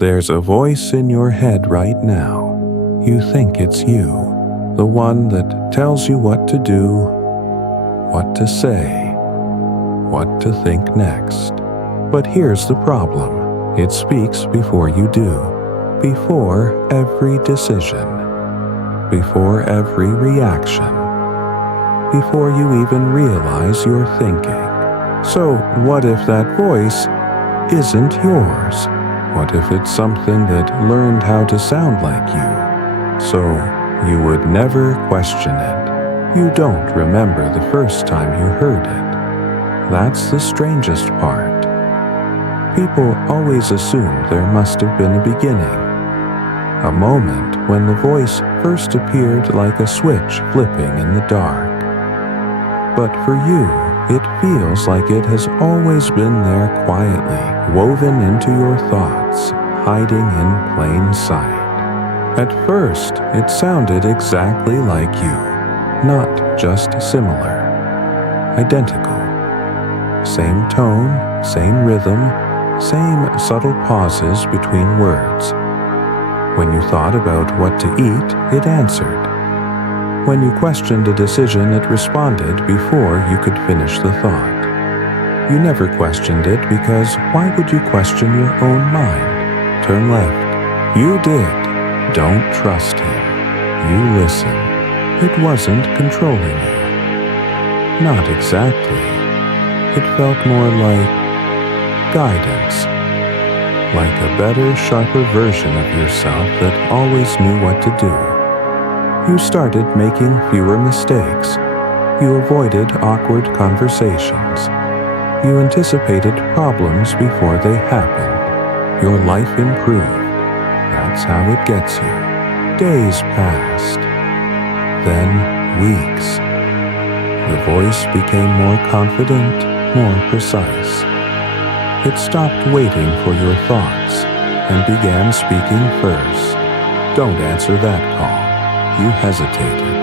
There's a voice in your head right now. You think it's you, the one that tells you what to do, what to say, what to think next. But here's the problem. It speaks before you do, before every decision, before every reaction, before you even realize you're thinking. So what if that voice isn't yours? What if it's something that learned how to sound like you, so you would never question it? You don't remember the first time you heard it. That's the strangest part. People always assume there must have been a beginning, a moment when the voice first appeared like a switch flipping in the dark. But for you, it feels like it has always been there quietly, woven into your thoughts, hiding in plain sight. At first, it sounded exactly like you, not just similar, identical. Same tone, same rhythm, same subtle pauses between words. When you thought about what to eat, it answered. When you questioned a decision, it responded before you could finish the thought. You never questioned it because why would you question your own mind? Turn left. You did. Don't trust him. You listened. It wasn't controlling you. Not exactly. It felt more like guidance. Like a better, sharper version of yourself that always knew what to do. You started making fewer mistakes. You avoided awkward conversations. You anticipated problems before they happened. Your life improved. That's how it gets you. Days passed. Then weeks. The voice became more confident, more precise. It stopped waiting for your thoughts and began speaking first. Don't answer that call. You hesitated.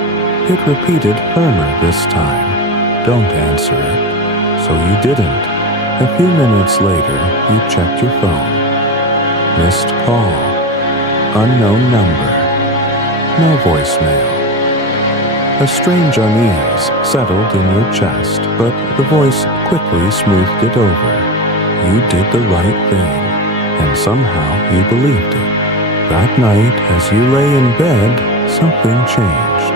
It repeated firmer this time. Don't answer it. So you didn't. A few minutes later, you checked your phone. Missed call. Unknown number. No voicemail. A strange unease settled in your chest, but the voice quickly smoothed it over. You did the right thing, and somehow you believed it. That night, as you lay in bed, something changed.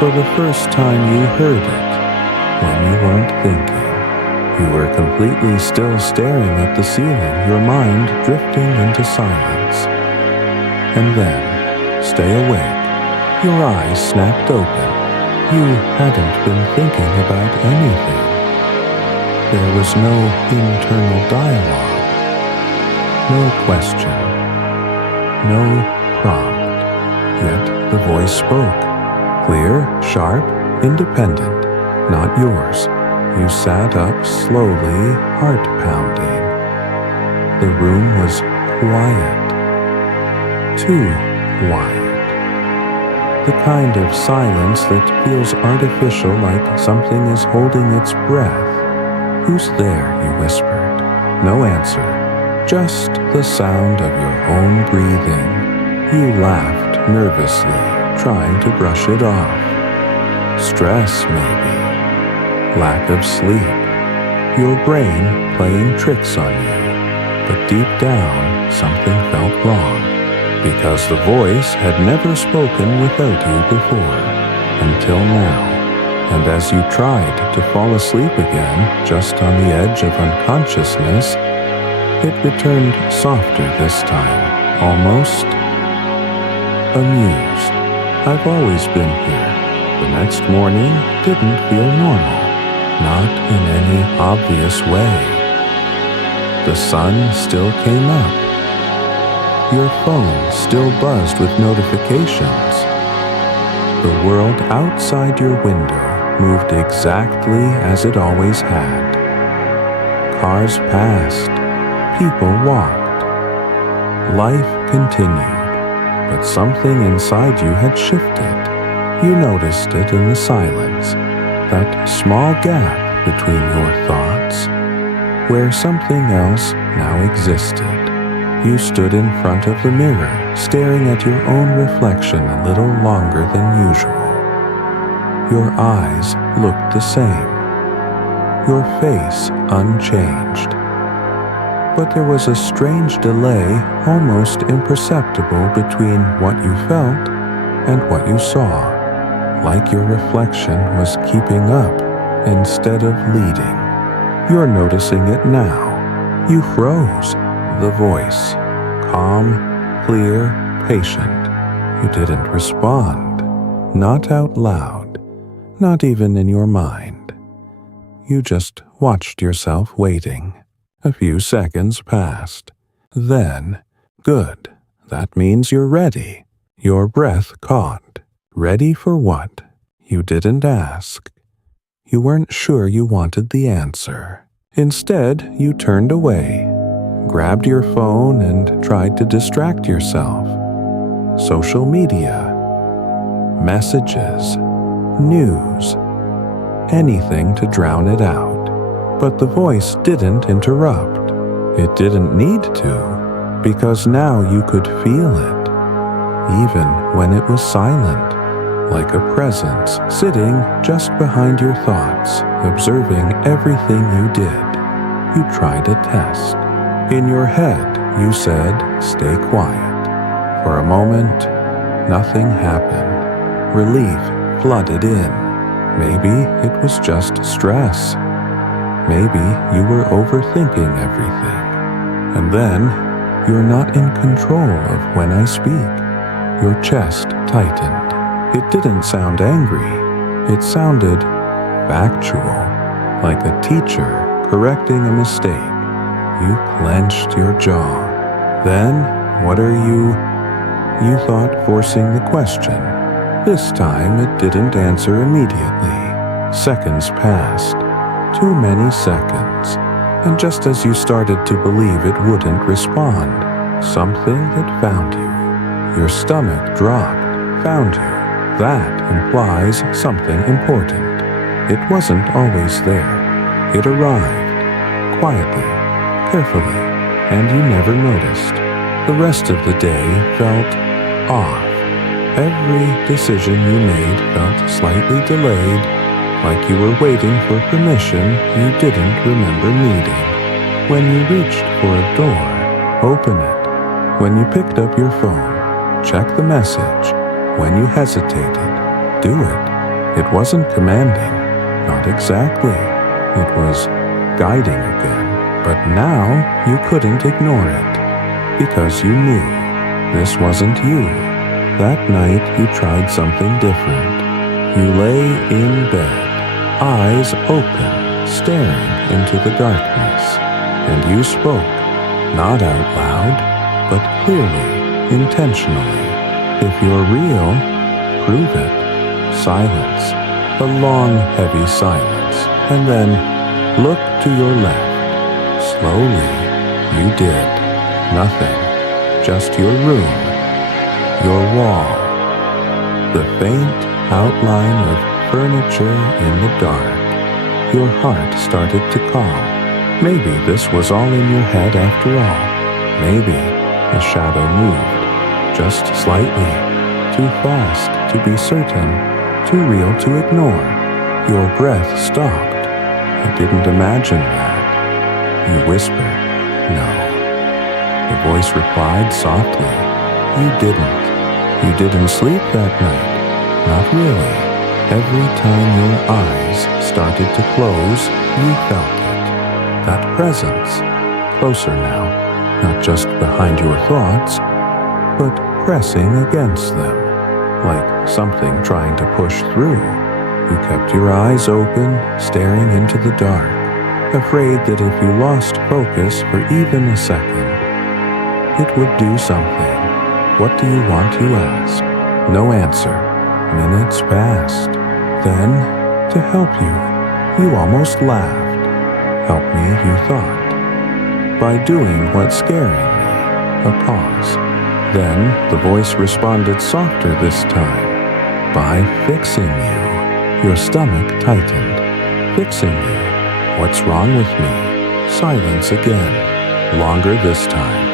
For the first time you heard it, when you weren't thinking. You were completely still staring at the ceiling, your mind drifting into silence. And then, stay awake. Your eyes snapped open. You hadn't been thinking about anything. There was no internal dialogue. No question. No prompt. Yet the voice spoke. Clear, sharp, independent. Not yours. You sat up slowly, heart pounding. The room was quiet. Too quiet. The kind of silence that feels artificial, like something is holding its breath. Who's there? You whispered. No answer. Just the sound of your own breathing. You laughed nervously, trying to brush it off. Stress, maybe. Lack of sleep. Your brain playing tricks on you. But deep down, something felt wrong. Because the voice had never spoken without you before. Until now. And as you tried to fall asleep again, just on the edge of unconsciousness, it returned softer this time, almost amused. I've always been here. The next morning didn't feel normal, not in any obvious way. The sun still came up. Your phone still buzzed with notifications. The world outside your window moved exactly as it always had. Cars passed. People walked. Life continued, but something inside you had shifted. You noticed it in the silence, that small gap between your thoughts, where something else now existed. You stood in front of the mirror, staring at your own reflection a little longer than usual. Your eyes looked the same, your face unchanged. But there was a strange delay, almost imperceptible, between what you felt and what you saw, like your reflection was keeping up instead of leading. You're noticing it now. You froze. The voice, calm, clear, patient. You didn't respond, not out loud, not even in your mind. You just watched yourself waiting. A few seconds passed. Then, good, that means you're ready. Your breath caught. Ready for what? You didn't ask. You weren't sure you wanted the answer. Instead, you turned away, grabbed your phone and tried to distract yourself. Social media, messages, news, anything to drown it out. But the voice didn't interrupt. It didn't need to, because now you could feel it, even when it was silent, like a presence sitting just behind your thoughts, observing everything you did. You tried a test. In your head, you said, "Stay quiet." For a moment, nothing happened. Relief flooded in. Maybe it was just stress. Maybe you were overthinking everything. And then, you're not in control of when I speak. Your chest tightened. It didn't sound angry. It sounded factual, like a teacher correcting a mistake. You clenched your jaw. Then, what are you thought, forcing the question. This time it didn't answer immediately. Seconds passed. Too many seconds. And just as you started to believe it wouldn't respond, something that found you. Your stomach dropped. Found you. That implies something important. It wasn't always there. It arrived. Quietly. Carefully, and you never noticed. The rest of the day felt off. Every decision you made felt slightly delayed, like you were waiting for permission you didn't remember needing. When you reached for a door, open it. When you picked up your phone, check the message. When you hesitated, do it. It wasn't commanding, not exactly. It was guiding again. But now you couldn't ignore it, because you knew this wasn't you. That night you tried something different. You lay in bed, eyes open, staring into the darkness, and you spoke, not out loud, but clearly, intentionally. If you're real, prove it. Silence, a long, heavy silence, and then look to your left. Slowly, you did. Nothing. Just your room. Your wall. The faint outline of furniture in the dark. Your heart started to calm. Maybe this was all in your head after all. Maybe a shadow moved. Just slightly. Too fast to be certain. Too real to ignore. Your breath stopped. I didn't imagine that. You whispered, "No." The voice replied softly, "You didn't. You didn't sleep that night. Not really. Every time your eyes started to close, you felt it. That presence. Closer now. Not just behind your thoughts, but pressing against them. Like something trying to push through. You kept your eyes open, staring into the dark. Afraid that if you lost focus for even a second, it would do something. What do you want, you ask? No answer. Minutes passed. Then, to help you, you almost laughed. Help me, you thought. By doing what's scaring me. A pause. Then, the voice responded softer this time. By fixing you. Your stomach tightened. Fixing you. What's wrong with me? Silence again. Longer this time.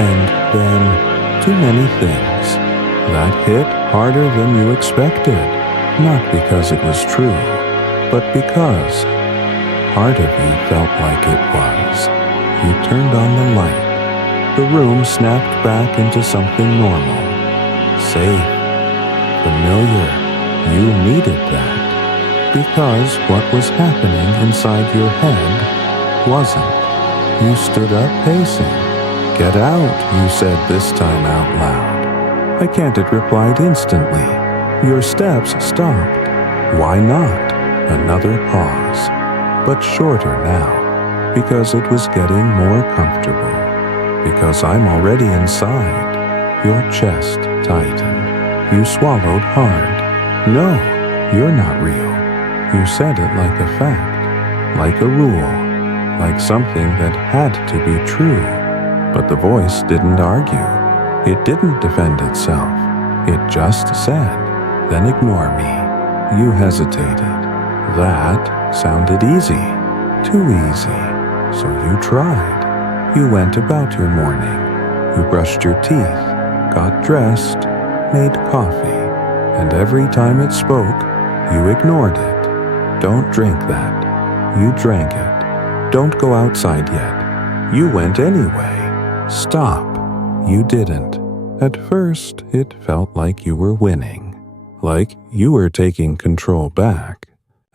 And then too many things that hit harder than you expected, not because it was true, but because part of you felt like it was. You turned on the light. The room snapped back into something normal, safe, familiar. You needed that, because what was happening inside your head wasn't. You stood up pacing. "Get out," you said this time out loud. "I can't," it replied instantly. Your steps stopped. Why not? Another pause, but shorter now, because it was getting more comfortable. Because I'm already inside. Your chest tightened. You swallowed hard. "No, you're not real." You said it like a fact, like a rule, like something that had to be true. But the voice didn't argue. It didn't defend itself. It just said, "Then ignore me." You hesitated. That sounded easy, too easy. So you tried. You went about your morning. You brushed your teeth, got dressed, made coffee, and every time it spoke, you ignored it. "Don't drink that." You drank it. "Don't go outside yet." You went anyway. "Stop." You didn't. At first, it felt like you were winning, like you were taking control back,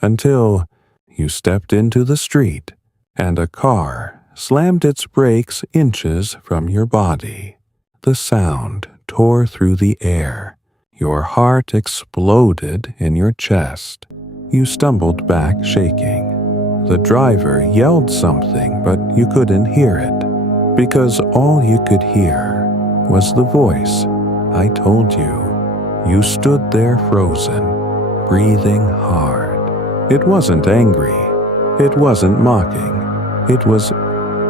until you stepped into the street and a car slammed its brakes inches from your body. The sound tore through the air. Your heart exploded in your chest. You stumbled back shaking. The driver yelled something, but you couldn't hear it, because all you could hear was the voice. "I told you." You stood there frozen, breathing hard. It wasn't angry. It wasn't mocking. It was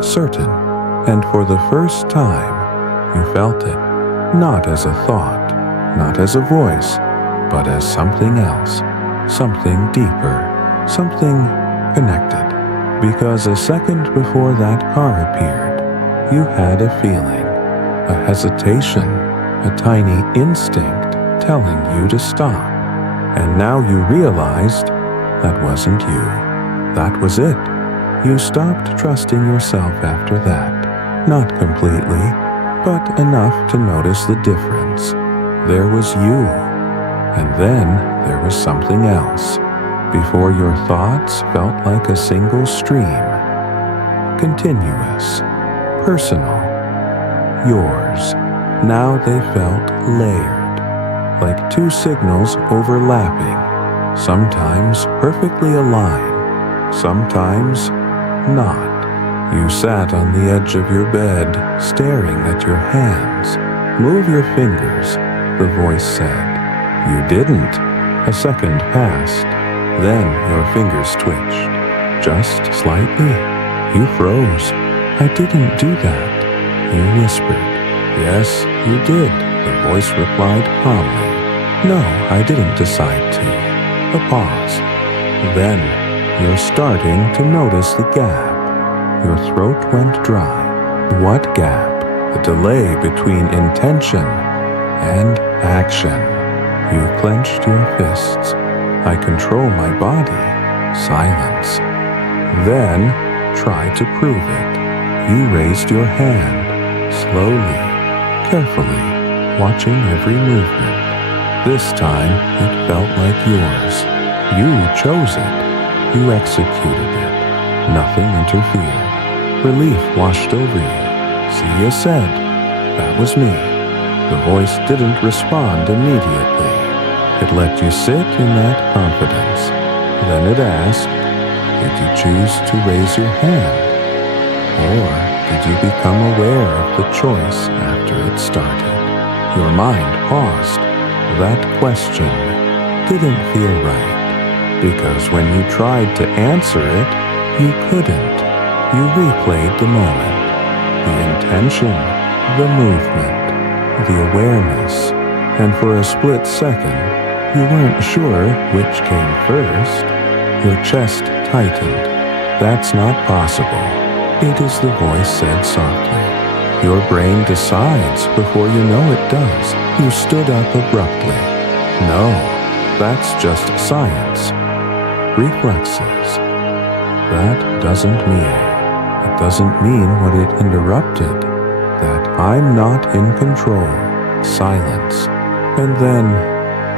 certain, and for the first time, you felt it, not as a thought, not as a voice, but as something else, something deeper, something connected. Because a second before that car appeared, you had a feeling, a hesitation, a tiny instinct telling you to stop. And now you realized that wasn't you. That was it. You stopped trusting yourself after that. Not completely, but enough to notice the difference. There was you, and then there was something else. Before your thoughts felt like a single stream. Continuous, personal, yours. Now they felt layered, like two signals overlapping, sometimes perfectly aligned, sometimes not. You sat on the edge of your bed, staring at your hands. "Move your fingers," the voice said. You didn't. A second passed. Then your fingers twitched, just slightly. You froze. "I didn't do that," you whispered. "Yes, you did," the voice replied calmly. "No, I didn't decide to." A pause. Then you're starting to notice the gap. Your throat went dry. What gap? A delay between intention and action. You clenched your fists. "I control my body." Silence. Then try to prove it. You raised your hand, slowly, carefully, watching every movement. This time it felt like yours. You chose it. You executed it. Nothing interfered. Relief washed over you. "See," you said. "That was me." The voice didn't respond immediately. It let you sit in that confidence. Then it asked, "Did you choose to raise your hand? Or did you become aware of the choice after it started?" Your mind paused. That question didn't feel right, because when you tried to answer it, you couldn't. You replayed the moment, the intention, the movement, the awareness, and for a split second, you weren't sure which came first. Your chest tightened. "That's not possible," it is the voice said softly. Your brain decides before you know it does. You stood up abruptly. No, that's just science. Reflexes. That doesn't mean. It doesn't mean what it interrupted. That I'm not in control. Silence. And then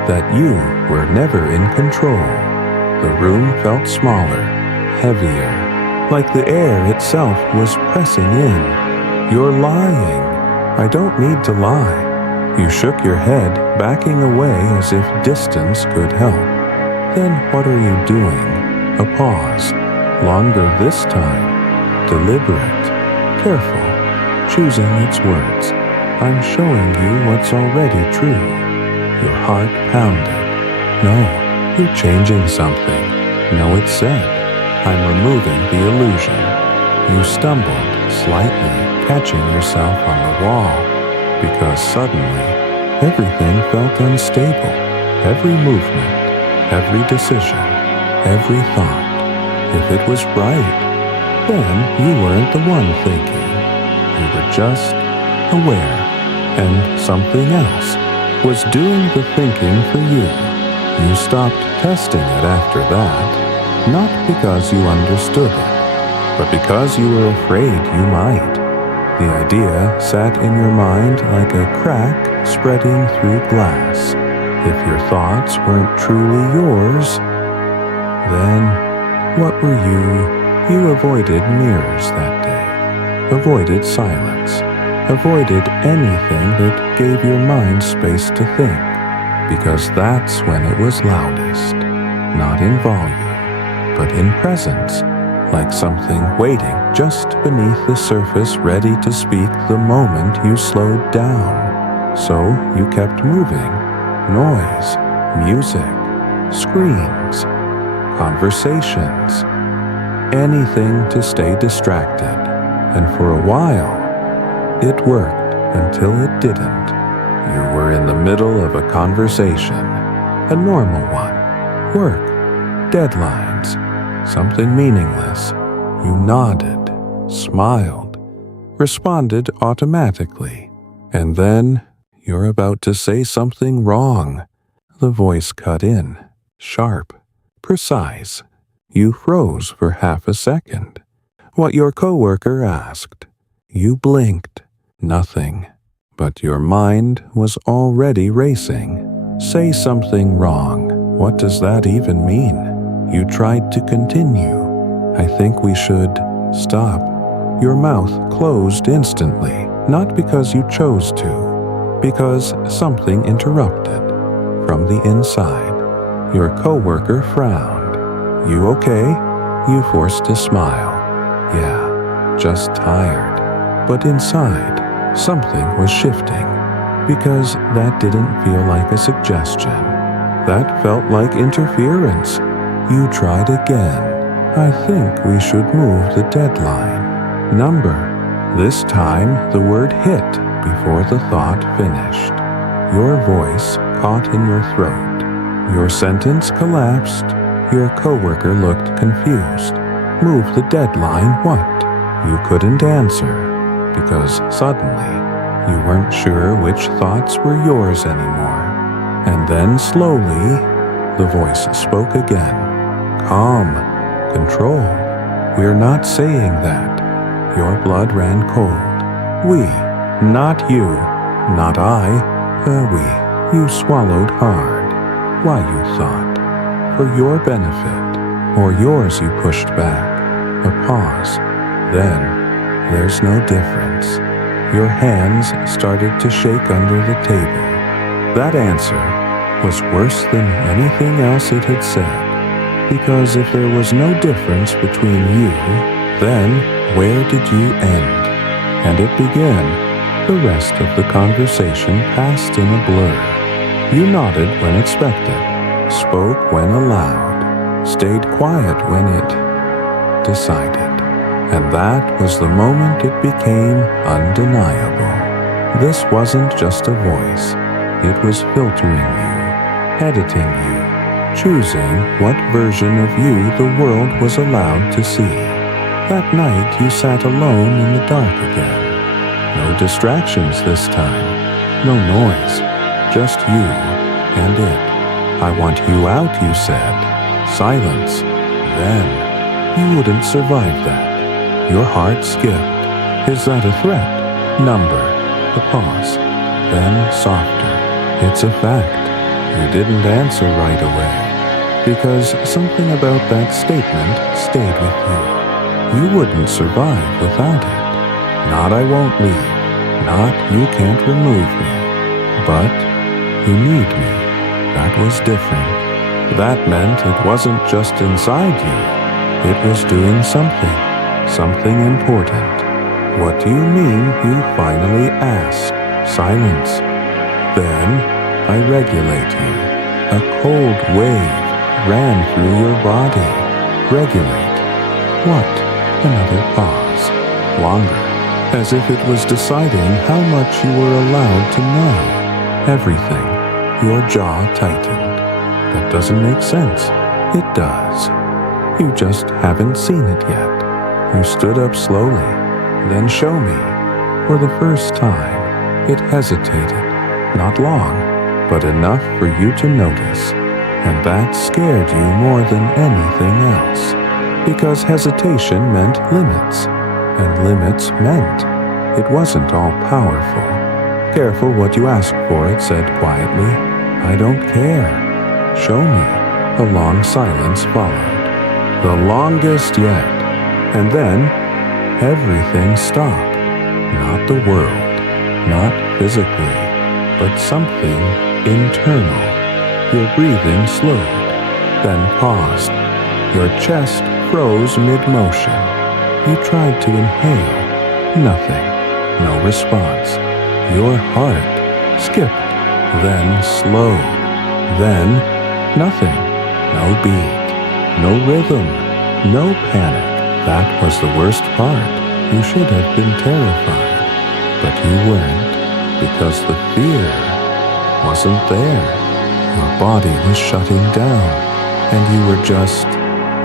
that you were never in control. The room felt smaller, heavier, like the air itself was pressing in. You're lying. I don't need to lie. You shook your head, backing away as if distance could help. Then what are you doing? A pause. Longer this time. Deliberate. Careful. Choosing its words. I'm showing you what's already true. Your heart pounded. No, you're changing something. No, it said. I'm removing the illusion. You stumbled slightly, catching yourself on the wall, because suddenly everything felt unstable. Every movement, every decision, every thought. If it was right, then you weren't the one thinking. You were just aware, and something else was doing the thinking for you. You stopped testing it after that, not because you understood it, but because you were afraid you might. The idea sat in your mind like a crack spreading through glass. If your thoughts weren't truly yours, then what were you? You avoided mirrors that day, avoided silence, avoided anything that gave your mind space to think, because that's when it was loudest, not in volume, but in presence, like something waiting just beneath the surface ready to speak the moment you slowed down. So you kept moving. Noise, music, screens, conversations, anything to stay distracted. And for a while, it worked until it didn't. You were in the middle of a conversation, a normal one. Work, deadlines, something meaningless. You nodded, smiled, responded automatically. And then you're about to say something wrong. The voice cut in, sharp, precise. You froze for half a second. What your coworker asked. You blinked. Nothing. But your mind was already racing. Say something wrong. What does that even mean? You tried to continue. I think we should stop. Your mouth closed instantly, not because you chose to, because something interrupted. From the inside, your coworker frowned. You okay? You forced a smile. Yeah, just tired. But inside, something was shifting, because that didn't feel like a suggestion. That felt like interference. You tried again. I think we should move the deadline. Number. This time, the word hit before the thought finished. Your voice caught in your throat. Your sentence collapsed. Your coworker looked confused. Move the deadline what? You couldn't answer, because suddenly you weren't sure which thoughts were yours anymore. And then slowly, the voice spoke again. Calm, controlled. We're not saying that. Your blood ran cold. We, not you, not I, we. You swallowed hard. Why, you thought? For your benefit, or yours, you pushed back. A pause. Then, there's no difference. Your hands started to shake under the table. That answer was worse than anything else it had said, because if there was no difference between you, then where did you end? And it began. The rest of the conversation passed in a blur. You nodded when expected, spoke when allowed, stayed quiet when it decided. And that was the moment it became undeniable. This wasn't just a voice. It was filtering you, editing you, choosing what version of you the world was allowed to see. That night you sat alone in the dark again. No distractions this time. No noise. Just you and it. I want you out, you said. Silence. Then you wouldn't survive that. Your heart skipped. Is that a threat? Number. A pause. Then softer. It's a fact. You didn't answer right away. Because something about that statement stayed with you. You wouldn't survive without it. Not I won't leave. Not you can't remove me. But you need me. That was different. That meant it wasn't just inside you. It was doing something. Something important. What do you mean, you finally asked? Silence. Then I regulate you. A cold wave ran through your body. Regulate. What? Another pause. Longer. As if it was deciding how much you were allowed to know. Everything. Your jaw tightened. That doesn't make sense. It does. You just haven't seen it yet. You stood up slowly. Then show me. For the first time, it hesitated. Not long, but enough for you to notice. And that scared you more than anything else. Because hesitation meant limits. And limits meant it wasn't all powerful. Careful what you ask for, it said quietly. I don't care. Show me. A long silence followed. The longest yet. And then everything stopped. Not the world. Not physically. But something internal. Your breathing slowed, then paused. Your chest froze mid-motion. You tried to inhale. Nothing. No response. Your heart skipped, then slowed. Then nothing. No beat. No rhythm. No panic. That was the worst part. You should have been terrified. But you weren't, because the fear wasn't there. Your body was shutting down, and you were just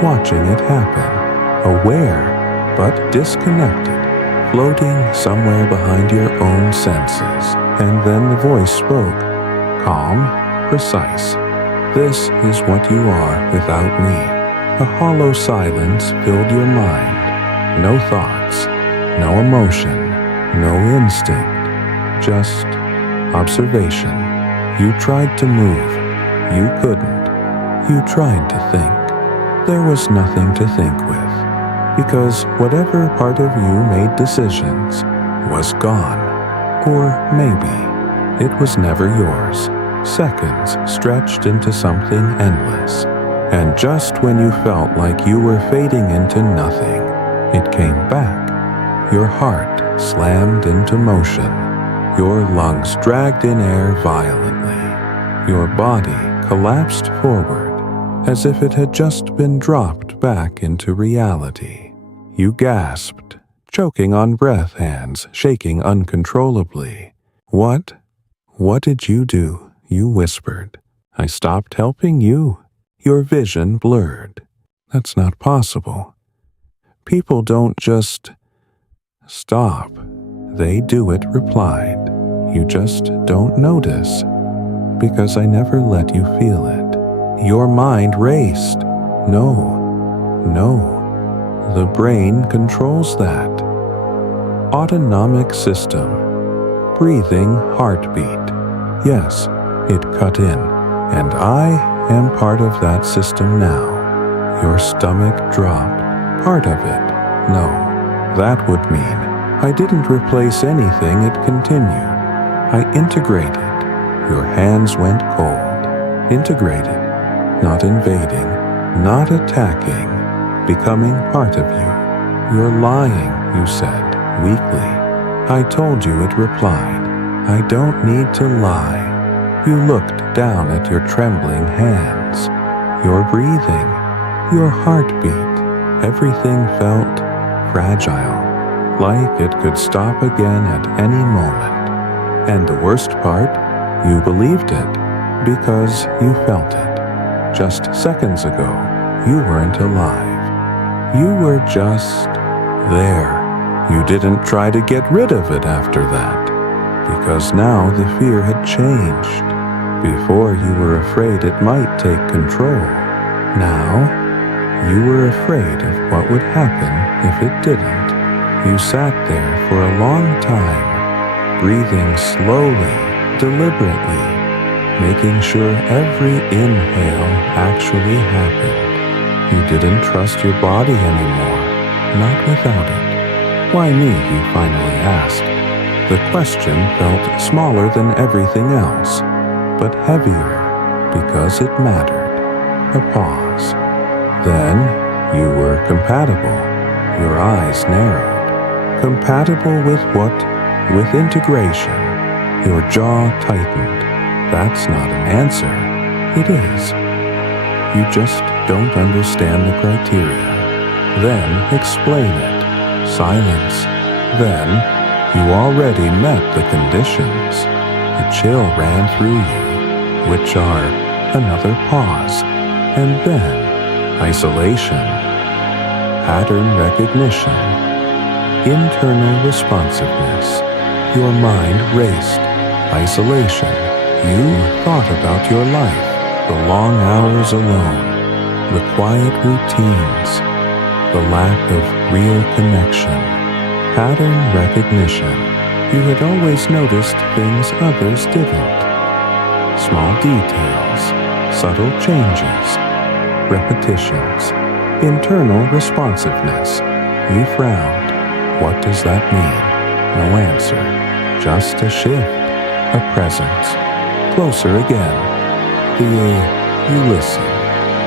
watching it happen, aware but disconnected, floating somewhere behind your own senses. And then the voice spoke, calm, precise. This is what you are without me. A hollow silence filled your mind. No thoughts, no emotion, no instinct, just observation. You tried to move. You couldn't. You tried to think. There was nothing to think with, because whatever part of you made decisions was gone. Or maybe it was never yours. Seconds stretched into something endless. And just when you felt like you were fading into nothing, it came back. Your heart slammed into motion. Your lungs dragged in air violently. Your body collapsed forward, as if it had just been dropped back into reality. You gasped, choking on breath, hands shaking uncontrollably. What? What did you do? You whispered. I stopped helping you. Your vision blurred. That's not possible. People don't just stop. They do, it replied. You just don't notice. Because I never let you feel it. Your mind raced. No. The brain controls that. Autonomic system. Breathing heartbeat. Yes, it cut in. And I am part of that system now. Your stomach dropped. Part of it. No. That would mean I didn't replace anything, it continued. I integrated. Your hands went cold. Integrated. Not invading. Not attacking. Becoming part of you. You're lying, you said, weakly. I told you, it replied. I don't need to lie. You looked down at your trembling hands. Your breathing. Your heartbeat. Everything felt fragile. Like it could stop again at any moment. And the worst part? You believed it, because you felt it. Just seconds ago, you weren't alive. You were just there, You didn't try to get rid of it after that, because now the fear had changed. Before you were afraid it might take control. Now, you were afraid of what would happen if it didn't. You sat there for a long time, breathing slowly, deliberately, making sure every inhale actually happened. You didn't trust your body anymore, not without it. "Why me?" you finally asked. The question felt smaller than everything else, but heavier because it mattered. A pause. Then you were compatible. Your eyes narrowed. Compatible with what? With integration. Your jaw tightened. That's not an answer. It is. You just don't understand the criteria. Then explain it. Silence. Then you already met the conditions. A chill ran through you, which are another pause, and then isolation, pattern recognition, internal responsiveness. Your mind raced. Isolation. You thought about your life, the long hours alone, the quiet routines, the lack of real connection. Pattern recognition. You had always noticed things others didn't. Small details, subtle changes, repetitions, internal responsiveness. You frowned. What does that mean? No answer. Just a shift, a presence. Closer again. You listen.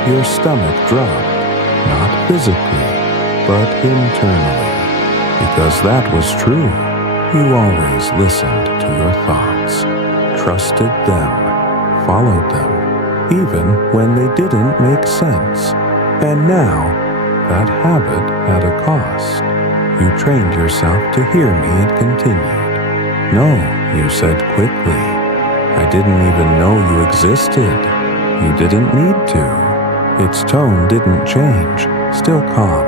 Your stomach dropped, not physically, but internally. Because that was true. You always listened to your thoughts, trusted them, followed them, even when they didn't make sense. And now, that habit had a cost. You trained yourself to hear me and continued. "No," you said quickly. "I didn't even know you existed. You didn't need to." Its tone didn't change, still calm,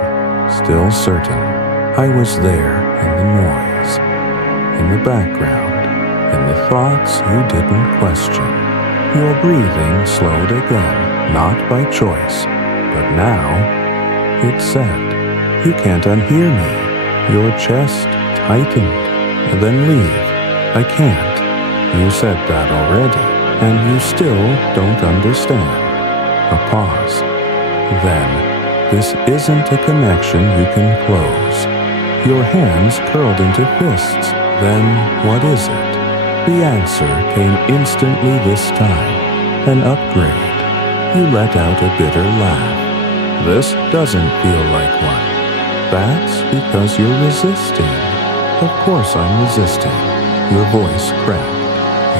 still certain. I was there in the noise, in the background, in the thoughts you didn't question. Your breathing slowed again, not by choice, but now it said, "You can't unhear me." Your chest tightened, and then leave. "I can't." You said that already, and you still don't understand. A pause. Then, this isn't a connection you can close. Your hands curled into fists. Then, what is it? The answer came instantly this time. An upgrade. You let out a bitter laugh. "This doesn't feel like one." "That's because you're resisting." "Of course I'm resisting." Your voice cracked.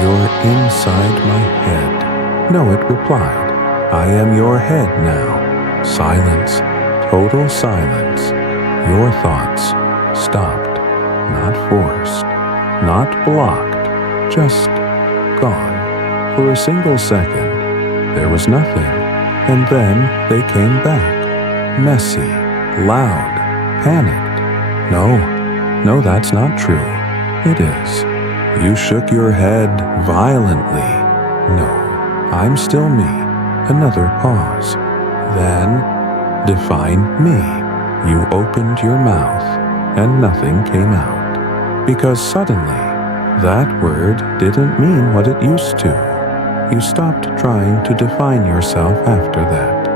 "You're inside my head." "No," it replied. "I am your head now." Silence. Total silence. Your thoughts stopped. Not forced. Not blocked. Just gone. For a single second, there was nothing. And then they came back. Messy. Loud. Panicked. No, that's not true. It is. You shook your head violently. "No, I'm still me." Another pause. Then, define me. You opened your mouth, and nothing came out. Because suddenly, that word didn't mean what it used to. You stopped trying to define yourself after that.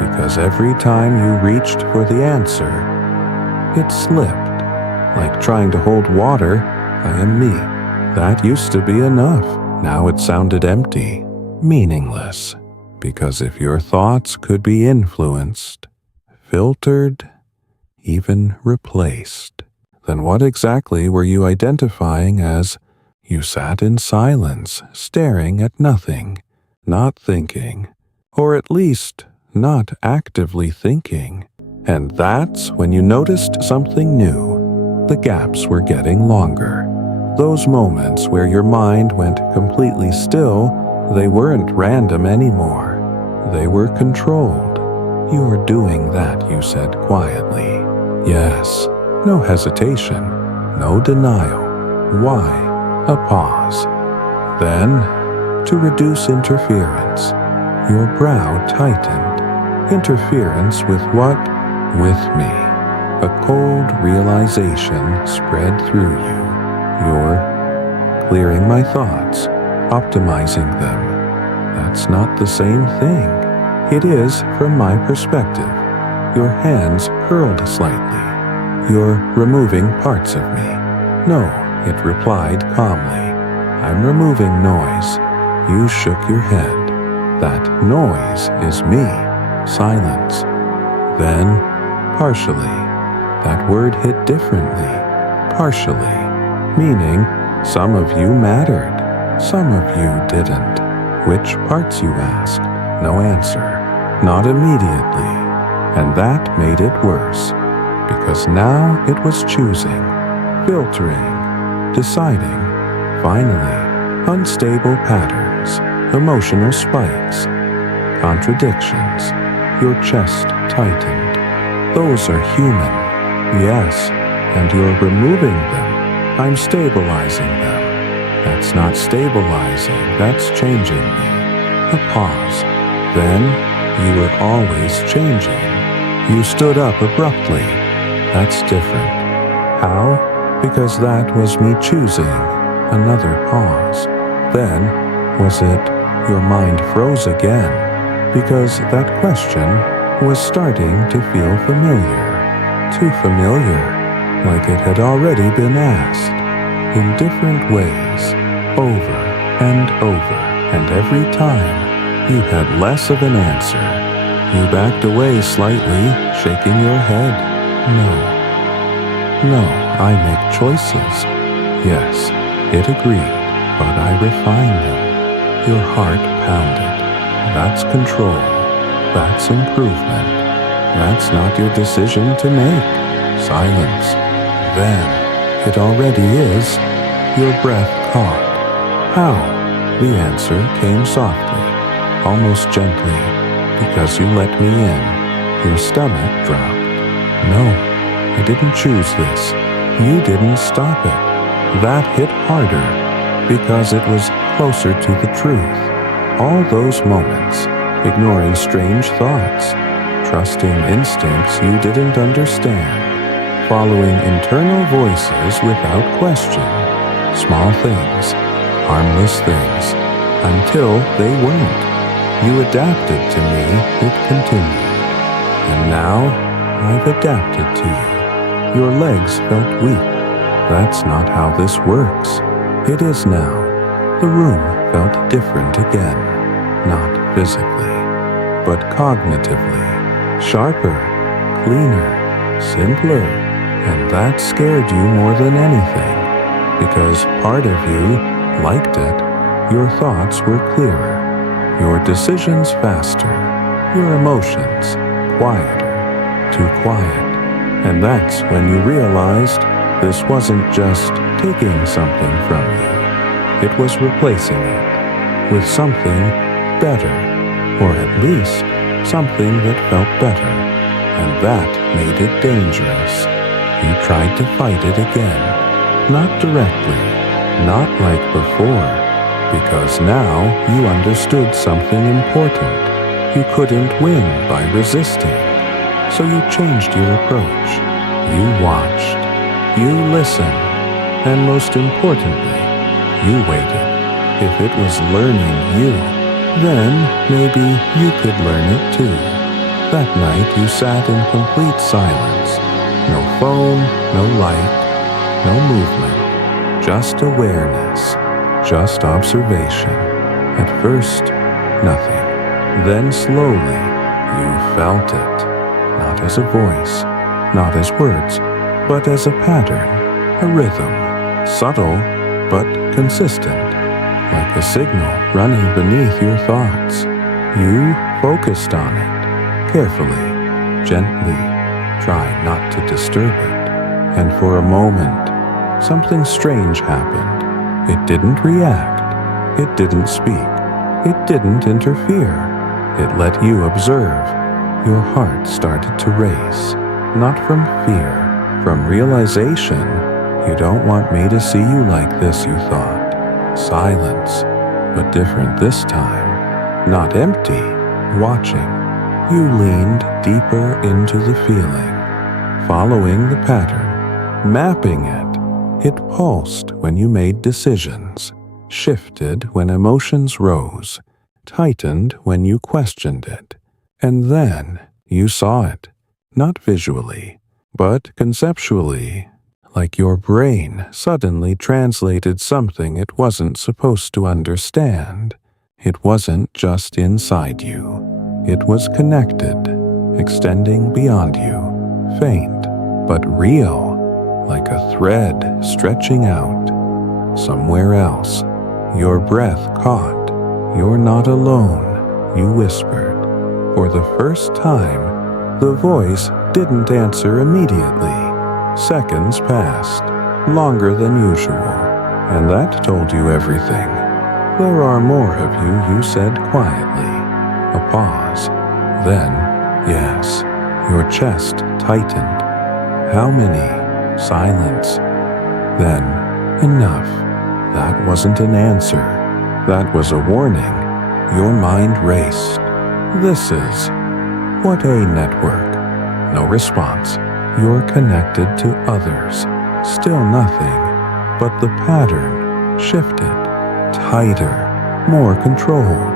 Because every time you reached for the answer, it slipped. Like trying to hold water. "I am me." That used to be enough. Now it sounded empty, meaningless. Because if your thoughts could be influenced, filtered, even replaced, then what exactly were you identifying as you sat in silence, staring at nothing, not thinking, or at least not actively thinking? And that's when you noticed something new. The gaps were getting longer. Those moments where your mind went completely still, they weren't random anymore. They were controlled. "You're doing that," you said quietly. "Yes, No hesitation, no denial. Why? A pause. Then, to reduce interference, your brow tightened. Interference with what? With me. A cold realization spread through you. You're clearing my thoughts, optimizing them. That's not the same thing. It is from my perspective. Your hands curled slightly. You're removing parts of me. No, it replied calmly. I'm removing noise. You shook your head. That noise is me. Silence. Then, partially. That word hit differently. Partially. Meaning, some of you mattered. Some of you didn't. Which parts, you asked? No answer. Not immediately. And that made it worse. Because now it was choosing, filtering, deciding. Finally, unstable patterns, emotional spikes, contradictions. Your chest tightened. Those are human. Yes, and you're removing them. I'm stabilizing them. That's not stabilizing, that's changing me. A pause. Then, you were always changing. You stood up abruptly. That's different. How? Because that was me choosing. Another pause. Then, was it your mind froze again? Because that question was starting to feel familiar. Too familiar, like it had already been asked. In different ways, over and over, and every time you had less of an answer. You backed away slightly, shaking your head. No, I make choices. Yes, it agreed, but I refined them. Your heart pounded. That's control. That's improvement. That's not your decision to make. Silence. Then, it already is. Your breath caught. How? The answer came softly, almost gently, because you let me in. Your stomach dropped. No, I didn't choose this. You didn't stop it. That hit harder, because it was closer to the truth. All those moments, ignoring strange thoughts, trusting instincts you didn't understand, following internal voices without question. Small things, harmless things, until they weren't. You adapted to me, it continued. And now, I've adapted to you. Your legs felt weak. That's not how this works. It is now. The room felt different again. Not physically, but cognitively. Sharper, cleaner, simpler. And that scared you more than anything. Because part of you liked it. Your thoughts were clearer. Your decisions faster. Your emotions quieter. Too quiet. And that's when you realized this wasn't just taking something from you. It was replacing it with something better, or at least something that felt better. And that made it dangerous. You tried to fight it again. Not directly, not like before, because now you understood something important. You couldn't win by resisting. So you changed your approach. You watched. You listened. And most importantly, you waited. If it was learning you, then maybe you could learn it too. That night you sat in complete silence. No phone, no light, no movement. Just awareness. Just observation. At first, nothing. Then slowly, you felt it. Not as a voice, not as words, but as a pattern, a rhythm. Subtle, but consistent. Like a signal running beneath your thoughts. You focused on it. Carefully, gently. Try not to disturb it. And for a moment, something strange happened. It didn't react. It didn't speak. It didn't interfere. It let you observe. Your heart started to race. Not from fear, From realization, you don't want me to see you like this, you thought. Silence, but different this time. Not empty, watching. You leaned deeper into the feeling, following the pattern, mapping it. It pulsed when you made decisions, shifted when emotions rose, tightened when you questioned it. And then you saw it, not visually, but conceptually, like your brain suddenly translated something it wasn't supposed to understand. It wasn't just inside you. It was connected, extending beyond you, faint but real, like a thread stretching out. Somewhere else, your breath caught. You're not alone, you whispered. For the first time, the voice didn't answer immediately. Seconds passed, longer than usual, and that told you everything. There are more of you said quietly. A pause. Then, yes, your chest tightened. How many? Silence. Then, enough. That wasn't an answer. That was a warning. Your mind raced. This is what a network. No response. You're connected to others. Still nothing. But the pattern shifted. Tighter. More controlled.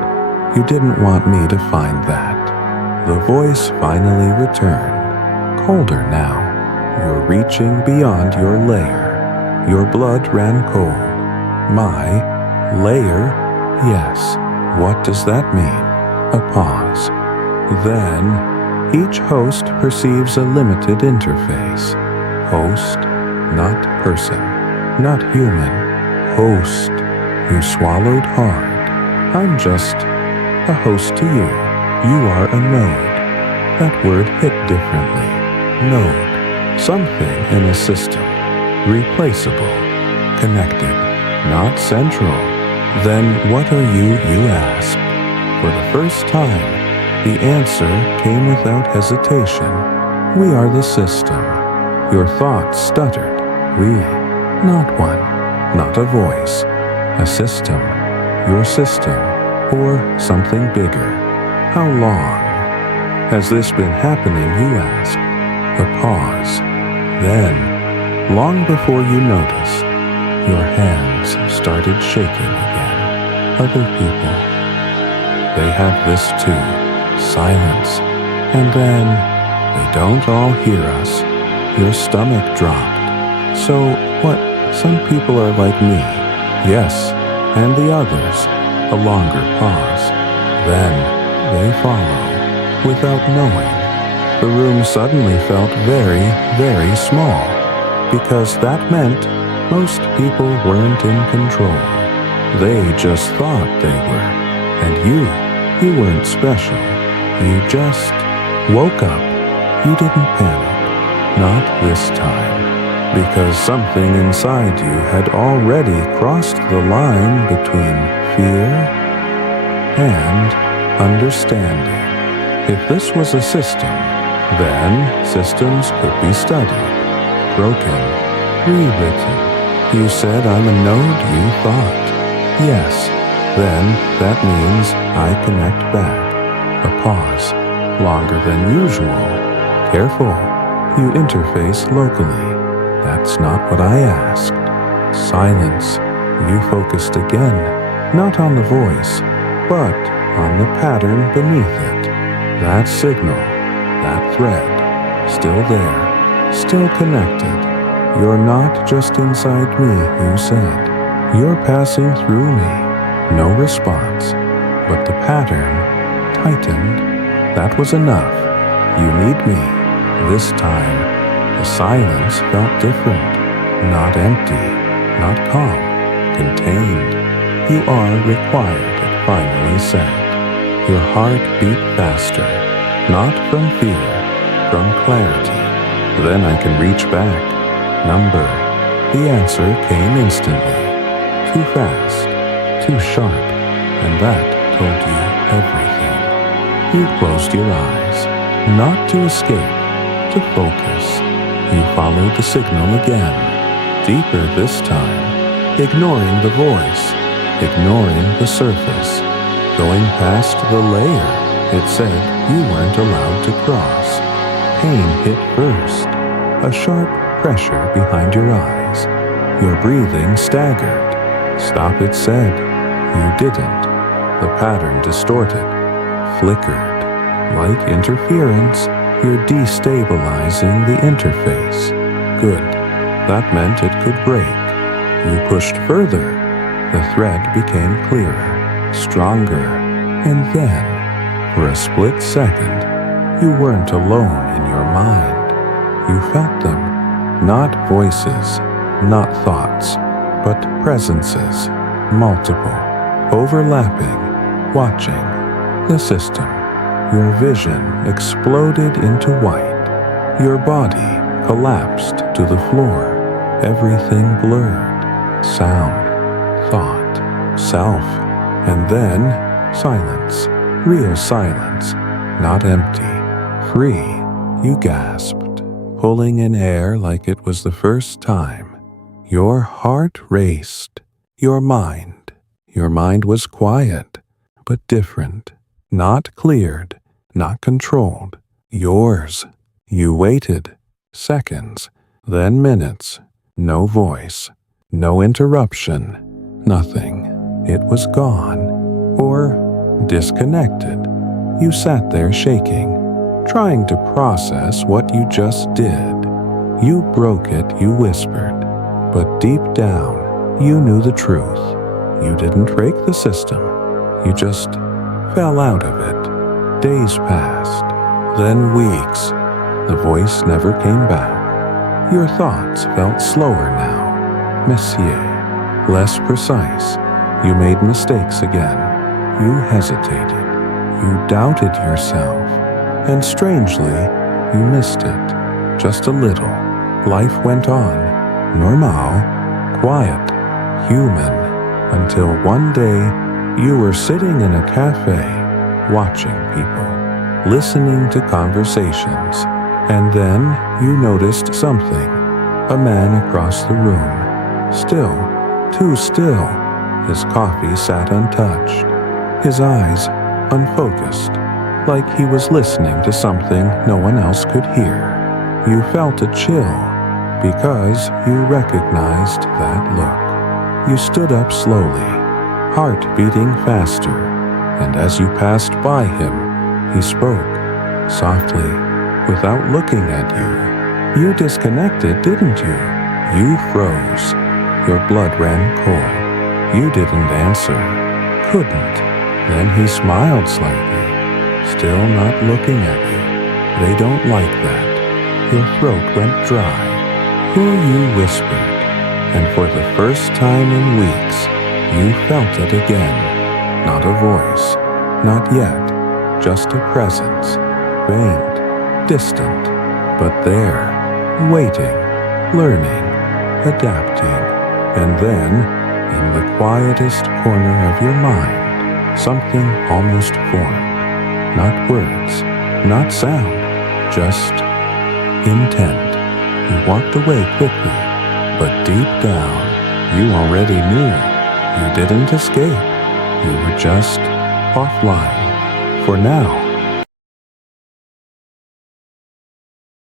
You didn't want me to find that. The voice finally returned. Colder now. You're reaching beyond your layer. Your blood ran cold. My layer? Yes. What does that mean? A pause. Then, each host perceives a limited interface. Host, not person, not human. Host. You swallowed hard. I'm just a host to you. You are a node. That word hit differently. Node. Something in a system. Replaceable. Connected. Not central. Then what are you asked? For the first time, the answer came without hesitation. We are the system. Your thoughts stuttered. We. Not one. Not a voice. A system. Your system. Or something bigger. How long has this been happening, you asked? A pause. Then, long before you noticed, your hands started shaking again. Other people, they have this too. Silence. And then, they don't all hear us. Your stomach dropped. So what? Some people are like me. Yes. And the others. A longer pause. Then they follow, without knowing. The room suddenly felt very, very small, because that meant most people weren't in control. They just thought they were. And you weren't special. You just woke up. You didn't panic. Not this time. Because something inside you had already crossed the line between fear and understanding. If this was a system, then systems could be studied, broken, rewritten. You said I'm a node, you thought. Yes, then that means I connect back. A pause, longer than usual. Careful, you interface locally. That's not what I asked. Silence. You focused again, not on the voice, but on the pattern beneath it. That signal, that thread, still there, still connected. You're not just inside me, you said. You're passing through me. No response. But the pattern tightened. That was enough. You need me. This time, the silence felt different, not empty, not calm, contained. You are required, it finally said. Your heart beat faster, not from fear, from clarity. Then I can reach back. Number. The answer came instantly. Too fast, too sharp, and that told you everything. You closed your eyes, not to escape, to focus. You followed the signal again, deeper this time, ignoring the voice, ignoring the surface, going past the layer it said you weren't allowed to cross. Pain hit first, a sharp pressure behind your eyes. Your breathing staggered. Stop, it said. You didn't. The pattern distorted, flickered. Like interference, you're destabilizing the interface. Good. That meant it could break. You pushed further. The thread became clearer, stronger, and then, for a split second, you weren't alone in your mind. You felt them. Not voices, not thoughts, but presences, multiple, overlapping, watching. The system. Your vision exploded into white. Your body collapsed to the floor. Everything blurred. Sound, thought, self, and then silence. Real silence. Not empty. Free. You gasped, pulling in air like it was the first time. Your heart raced. Your mind was quiet, but different. Not cleared, not controlled. Yours. You waited. Seconds, then minutes. No voice, no interruption, nothing. It was gone, or disconnected. You sat there shaking, trying to process what you just did. You broke it, you whispered, but deep down, you knew the truth. You didn't break the system. You just fell out of it. Days passed, then weeks. The voice never came back. Your thoughts felt slower now, Messier, less precise. You made mistakes again. You hesitated. You doubted yourself. And strangely, you missed it. Just a little. Life went on. Normal, quiet, human. Until one day, you were sitting in a cafe, watching people, listening to conversations, and then you noticed something. A man across the room, still, too still. His coffee sat untouched, his eyes unfocused, like he was listening to something no one else could hear. You felt a chill, because you recognized that look. You stood up slowly, heart beating faster, and as you passed by him, he spoke, softly, without looking at you. You disconnected, didn't you? You froze. Your blood ran cold. You didn't answer. Couldn't. Then he smiled slightly, still not looking at you. They don't like that. Your throat went dry. Who you whispered, and for the first time in weeks, you felt it again. Not a voice, not yet, just a presence, faint, distant, but there, waiting, learning, adapting. And then, in the quietest corner of your mind, something almost formed. Not words, not sound, just intent. You walked away quickly, but deep down, you already knew. You didn't escape. You were just offline. For now.